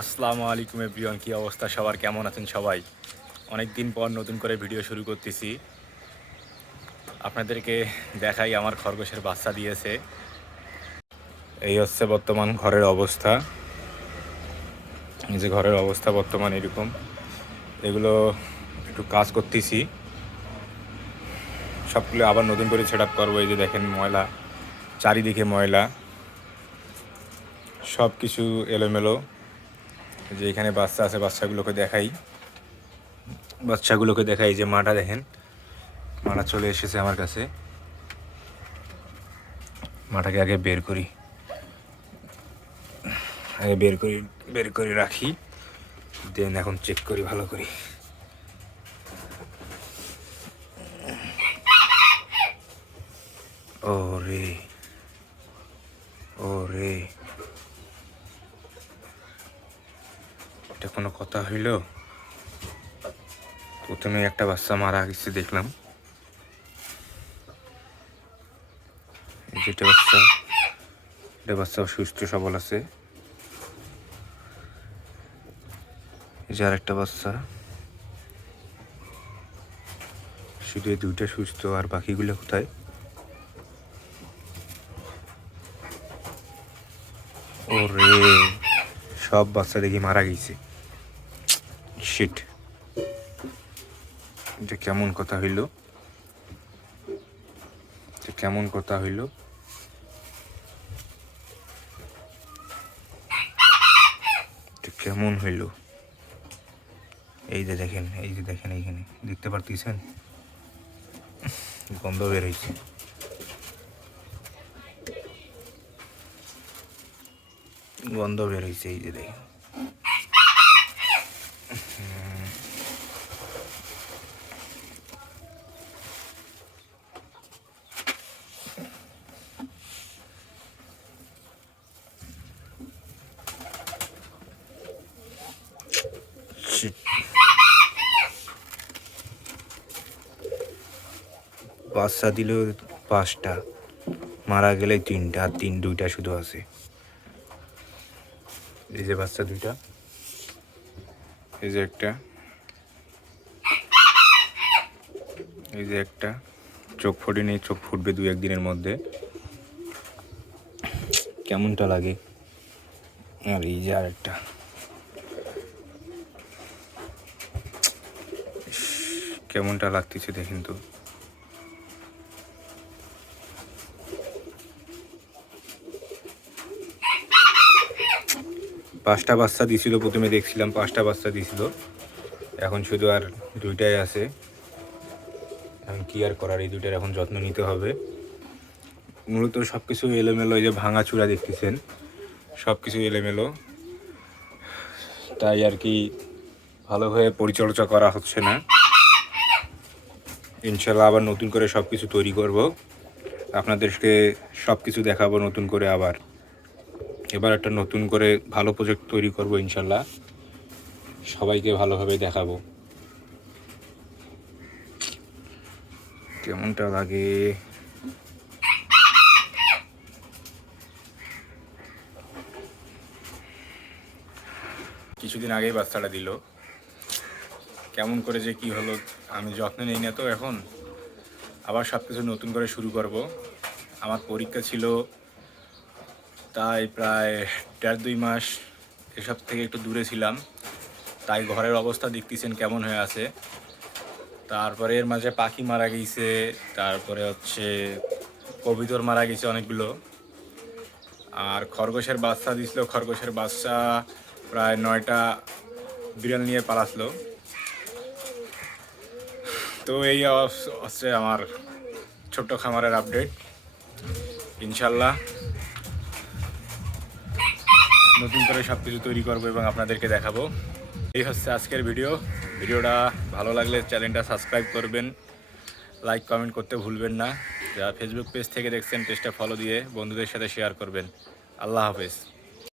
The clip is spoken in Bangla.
আসসালামু আলাইকুম এভরিওয়ান, কি অবস্থা সবার, কেমন আছেন সবাই? অনেক দিন পর নতুন করে ভিডিও শুরু করতেছি। আপনাদেরকে দেখাই আমার খরগোশের বাচ্চা দিয়েছে। এই হচ্ছে বর্তমান ঘরের অবস্থা। এই যে ঘরের অবস্থা বর্তমান এরকম। এগুলো একটু কাজ করতেছি, সবগুলো আবার নতুন করে সেট আপ করবো। এই যে দেখেন ময়লা, চারিদিকে ময়লা, সব কিছু এলোমেলো। যে এখানে বাচ্চা আছে, বাচ্চাগুলোকে দেখাই যে মাটা দেখেন, মাটা চলে এসেছে আমার কাছে। মাটাকে আগে বের করি, বের করে রাখি, দেন এখন চেক করি ভালো করি। ওরে ওরে, এটা কোনো কথা হইল? প্রথমে একটা বাচ্চা মারা গেছে দেখলাম, যেটা বাচ্চা সুস্থ সবল আছে। এই যে আরেকটা বাচ্চা, শুধু এই দুইটা সুস্থ, আর বাকিগুলো কোথায়? ওরে, সব বাচ্চা দেখি মারা গেছে। শিট, এটা কেমন কথা হইল? কেমন কথা হইল? কেমন হইল? এই যে দেখেন, এইখানে দেখতে পারতেছেন গন্ধ বের হয়েছে। এই যে দেখেন। বাচ্চা দিল 5টা, মারা গেলে 3টা, আর 2টা শুধু আছে। এই যে বাচ্চা 2টা, এই যে একটা, এই যে একটা চোখ ফোটেনি, চোখ ফুটবে 2-1 দিনের মধ্যে। কেমনটা লাগে? আর এই যে আরেকটা, কেমনটা লাগতেছে দেখেন তো। পাঁচটা বাচ্চা দিছিল, প্রথমে দেখছিলাম 5টা বাচ্চা দিছিল, এখন শুধু আর 2টাই আছে। এখন কি আর করার, এই 2টার এখন যত্ন নিতে হবে। মূলত সব কিছু এলোমেলো, এই যে ভাঙাচুরা দেখতেছেন, সব কিছু এলোমেলো, তাই আর কি ভালোভাবে পরিচর্যা করা হচ্ছে না। ইনশাল্লাহ আবার নতুন করে সব কিছু তৈরি করব, আপনাদেরকে সব কিছু দেখাবো নতুন করে। এবার একটা নতুন করে ভালো প্রজেক্ট তৈরি করব ইনশাল্লাহ, সবাইকে ভালোভাবে দেখাবো। কেমনটা লাগে? কিছুদিন আগেই বাচ্চাটা দিল, কেমন করে যে কি হলো, আমি যত্ন নেই না তো। এখন আবার সব কিছু নতুন করে শুরু করব। আমার পরীক্ষা ছিল, তাই প্রায় 1.5-2 মাস এসব থেকে একটু দূরে ছিলাম, তাই ঘরের অবস্থা দেখতেছেন কেমন হয়ে আছে। তারপরে এর মাঝে পাখি মারা গেছে, তারপরে হচ্ছে কবিতর মারা গেছে অনেকগুলো, আর খরগোশের বাচ্চা দিছিল। খরগোশের বাচ্চা প্রায় 9টা বিড়াল নিয়ে পালাছিল। তো এই হচ্ছে আমার ছোট্ট খামারের আপডেট। ইনশাল্লাহ নতুন করে সব কিছু তৈরি করবো এবং আপনাদেরকে দেখাবো। এই হচ্ছে আজকের ভিডিওটা ভালো লাগলে চ্যানেলটা সাবস্ক্রাইব করবেন, লাইক কমেন্ট করতে ভুলবেন না। যারা ফেসবুক পেজ থেকে দেখছেন, পেজটা ফলো দিয়ে বন্ধুদের সাথে শেয়ার করবেন। আল্লাহ হাফেজ।